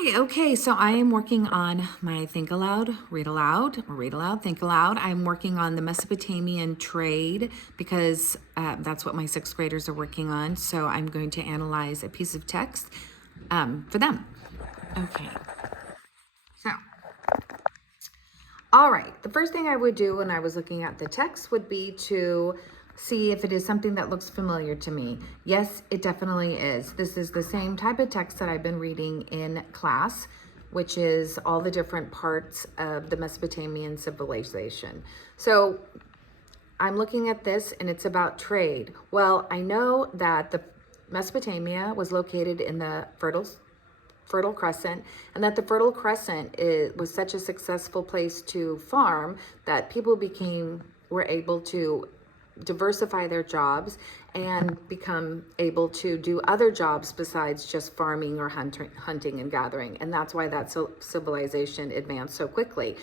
Hi, okay, so I am working on my Think Aloud, Read Aloud, or Read Aloud, Think Aloud. I'm working on the Mesopotamian trade because that's what my sixth graders are working on. So I'm going to analyze a piece of text for them. Okay, so, all right, the first thing I would do when I was looking at the text would be to see if it is something that looks familiar to me. Yes, it definitely is. This is the same type of text that I've been reading in class, which is all the different parts of the Mesopotamian civilization. So I'm looking at this and it's about trade. Well, I know that the Mesopotamia was located in the Fertile Crescent, and that the Fertile Crescent was such a successful place to farm that people were able to diversify their jobs and become able to do other jobs besides just farming or hunting and gathering. And that's why that civilization advanced so quickly,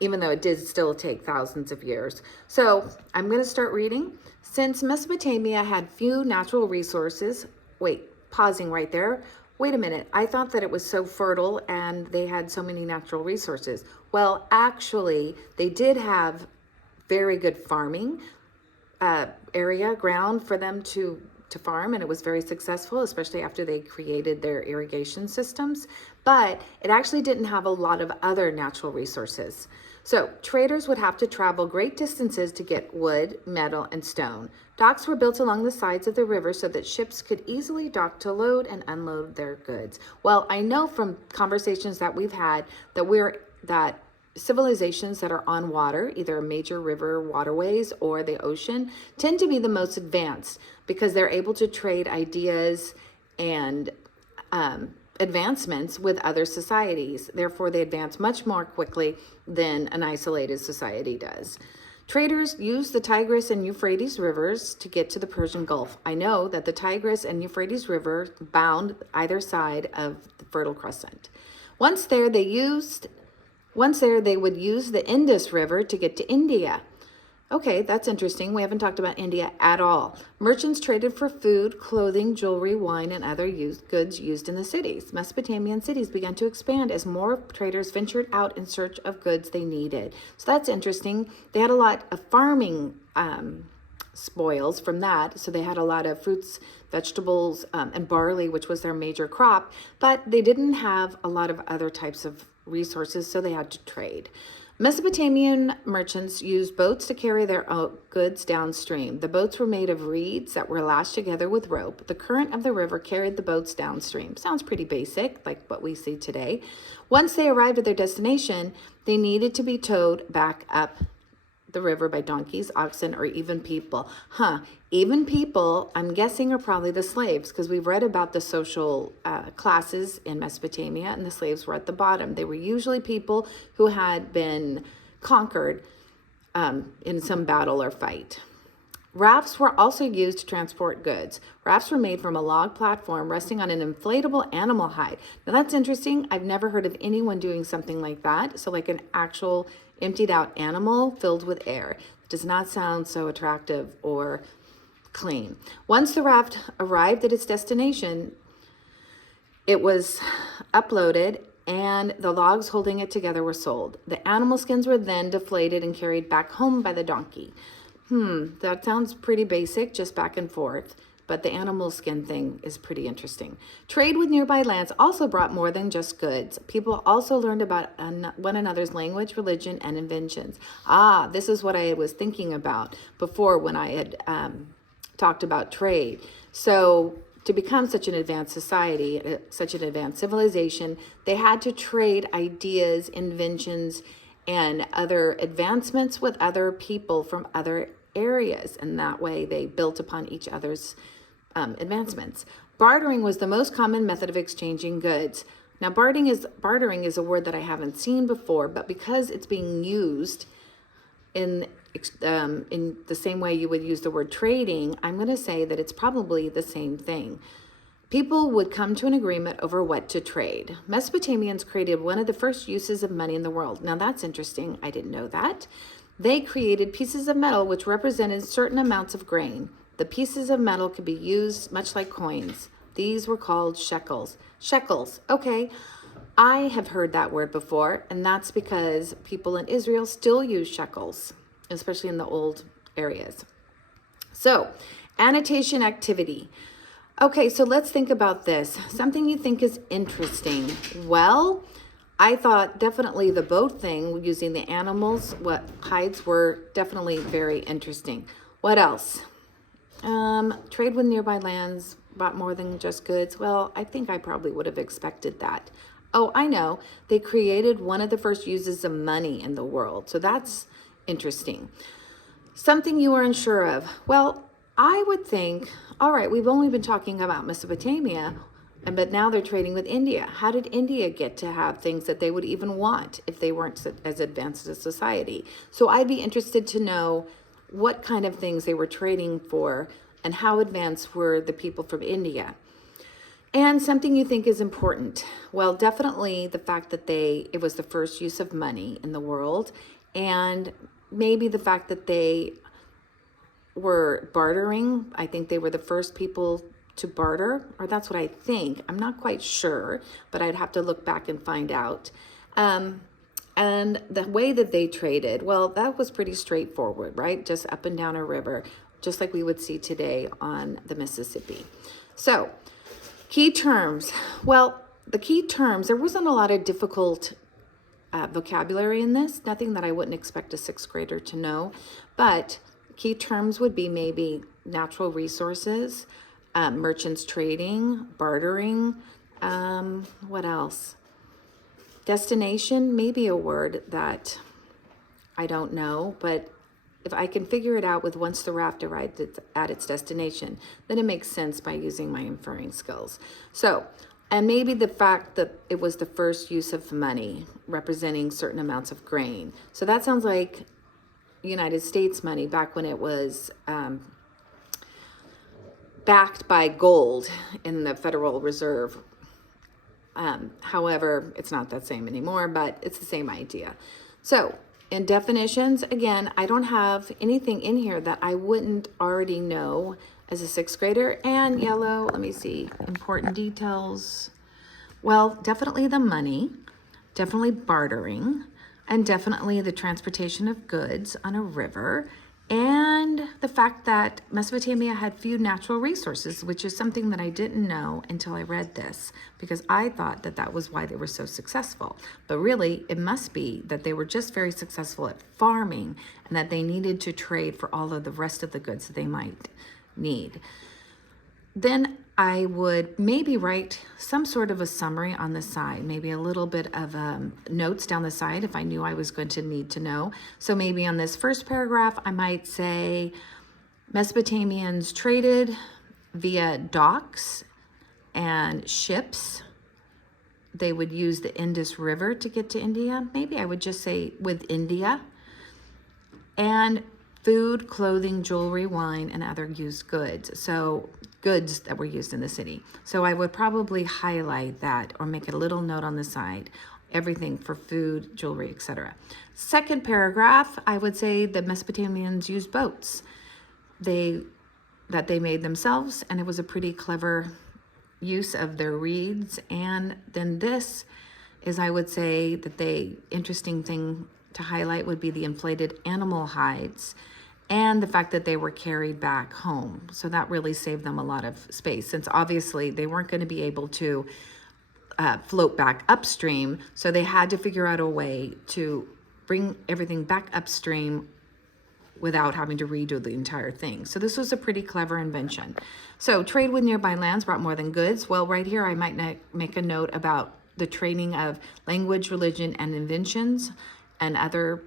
even though it did still take thousands of years. So I'm going to start reading. Since Mesopotamia had few natural resources, pausing right there. Wait a minute, I thought that it was so fertile and they had so many natural resources. Well, actually, they did have very good farming ground for them to farm, and it was very successful, especially after they created their irrigation systems. But it actually didn't have a lot of other natural resources. So traders would have to travel great distances to get wood, metal, and stone. Docks were built along the sides of the river so that ships could easily dock to load and unload their goods. Well, I know from conversations that we've had that civilizations that are on water, either major river waterways or the ocean, tend to be the most advanced because they're able to trade ideas and advancements with other societies. Therefore, they advance much more quickly than an isolated society does. Traders used the Tigris and Euphrates rivers to get to the Persian Gulf. I know that the Tigris and Euphrates River bound either side of the Fertile Crescent. Once there, they would use the Indus River to get to India. Okay, that's interesting. We haven't talked about India at all. Merchants traded for food, clothing, jewelry, wine, and other goods used in the cities. Mesopotamian cities began to expand as more traders ventured out in search of goods they needed. So that's interesting. They had a lot of farming spoils from that. So they had a lot of fruits, vegetables, and barley, which was their major crop, but they didn't have a lot of other types of resources, so they had to trade. Mesopotamian merchants used boats to carry their goods downstream. The boats were made of reeds that were lashed together with rope. The current of the river carried the boats downstream. Sounds pretty basic, like what we see today. Once they arrived at their destination, they needed to be towed back up the river by donkeys, oxen, or even people. Even people, I'm guessing, are probably the slaves, because we've read about the social classes in Mesopotamia, and the slaves were at the bottom. They were usually people who had been conquered in some battle or fight. Rafts were also used to transport goods. Rafts were made from a log platform resting on an inflatable animal hide. Now that's interesting. I've never heard of anyone doing something like that. So like an actual emptied out animal filled with air. It does not sound so attractive or clean. Once the raft arrived at its destination, it was uploaded and the logs holding it together were sold. The animal skins were then deflated and carried back home by the donkey. That sounds pretty basic, just back and forth, but the animal skin thing is pretty interesting. Trade with nearby lands also brought more than just goods. People also learned about one another's language, religion, and inventions. This is what I was thinking about before when I had talked about trade. So to become such an advanced society, such an advanced civilization, they had to trade ideas, inventions, and other advancements with other people from other areas. And that way they built upon each other's advancements. Bartering was the most common method of exchanging goods. Now, bartering is a word that I haven't seen before, but because it's being used in the same way you would use the word trading, I'm going to say that it's probably the same thing. People would come to an agreement over what to trade. Mesopotamians created one of the first uses of money in the world. Now that's interesting. I didn't know that. They created pieces of metal which represented certain amounts of grain. The pieces of metal could be used much like coins. These were called shekels. Shekels, okay. I have heard that word before, and that's because people in Israel still use shekels, especially in the old areas. So, annotation activity. Okay, so let's think about this. Something you think is interesting. Well, I thought definitely the boat thing using the animals, what hides were definitely very interesting. What else? Trade with nearby lands, bought more than just goods. Well, I think I probably would have expected that. Oh, I know. They created one of the first uses of money in the world. So that's interesting. Something you are unsure of. Well, I would think, all right, we've only been talking about Mesopotamia, but now they're trading with India. How did India get to have things that they would even want if they weren't as advanced as society? So I'd be interested to know what kind of things they were trading for and how advanced were the people from India. And something you think is important. Well, definitely the fact that it was the first use of money in the world, and maybe the fact that they were bartering. I think they were the first people to barter, or that's what I think. I'm not quite sure, but I'd have to look back and find out. And the way that they traded, well, that was pretty straightforward, right? Just up and down a river, just like we would see today on the Mississippi. So, key terms. Well, the key terms, there wasn't a lot of difficult vocabulary in this, nothing that I wouldn't expect a sixth grader to know, but key terms would be maybe natural resources, merchants trading, bartering, what else? Destination, maybe a word that I don't know, but if I can figure it out with once the raft arrived at its destination, then it makes sense by using my inferring skills. So, and maybe the fact that it was the first use of money representing certain amounts of grain. So that sounds like United States money back when it was backed by gold in the Federal Reserve. However, it's not that same anymore, but it's the same idea. So in definitions, again, I don't have anything in here that I wouldn't already know as a sixth grader. And yellow, let me see, important details. Well, definitely the money, definitely bartering, and definitely the transportation of goods on a river, and the fact that Mesopotamia had few natural resources, which is something that I didn't know until I read this, because I thought that that was why they were so successful. But really, it must be that they were just very successful at farming and that they needed to trade for all of the rest of the goods that they might need. Then I would maybe write some sort of a summary on the side, maybe a little bit of notes down the side if I knew I was going to need to know. So maybe on this first paragraph, I might say Mesopotamians traded via docks and ships. They would use the Indus River to get to India. Maybe I would just say with India. And food, clothing, jewelry, wine, and other used goods. So goods that were used in the city. So I would probably highlight that or make a little note on the side, everything for food, jewelry, etc. Second paragraph, I would say the Mesopotamians used boats that they made themselves, and it was a pretty clever use of their reeds. And then this is, I would say, that the interesting thing to highlight would be the inflated animal hides and the fact that they were carried back home. So that really saved them a lot of space, since obviously they weren't going to be able to float back upstream. So they had to figure out a way to bring everything back upstream without having to redo the entire thing. So this was a pretty clever invention. So trade with nearby lands brought more than goods. Well, right here I might make a note about the trading of language, religion, and inventions and other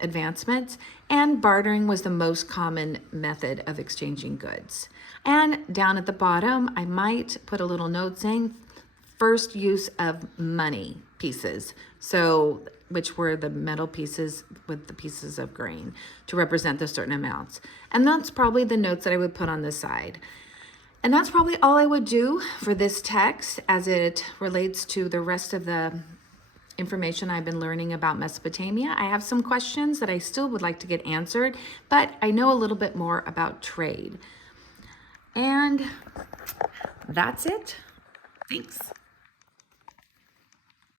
advancements, and bartering was the most common method of exchanging goods. And down at the bottom, I might put a little note saying first use of money pieces, so which were the metal pieces with the pieces of grain to represent the certain amounts. And that's probably the notes that I would put on the side. And that's probably all I would do for this text as it relates to the rest of the information I've been learning about Mesopotamia. I have some questions that I still would like to get answered, but I know a little bit more about trade. And that's it. Thanks.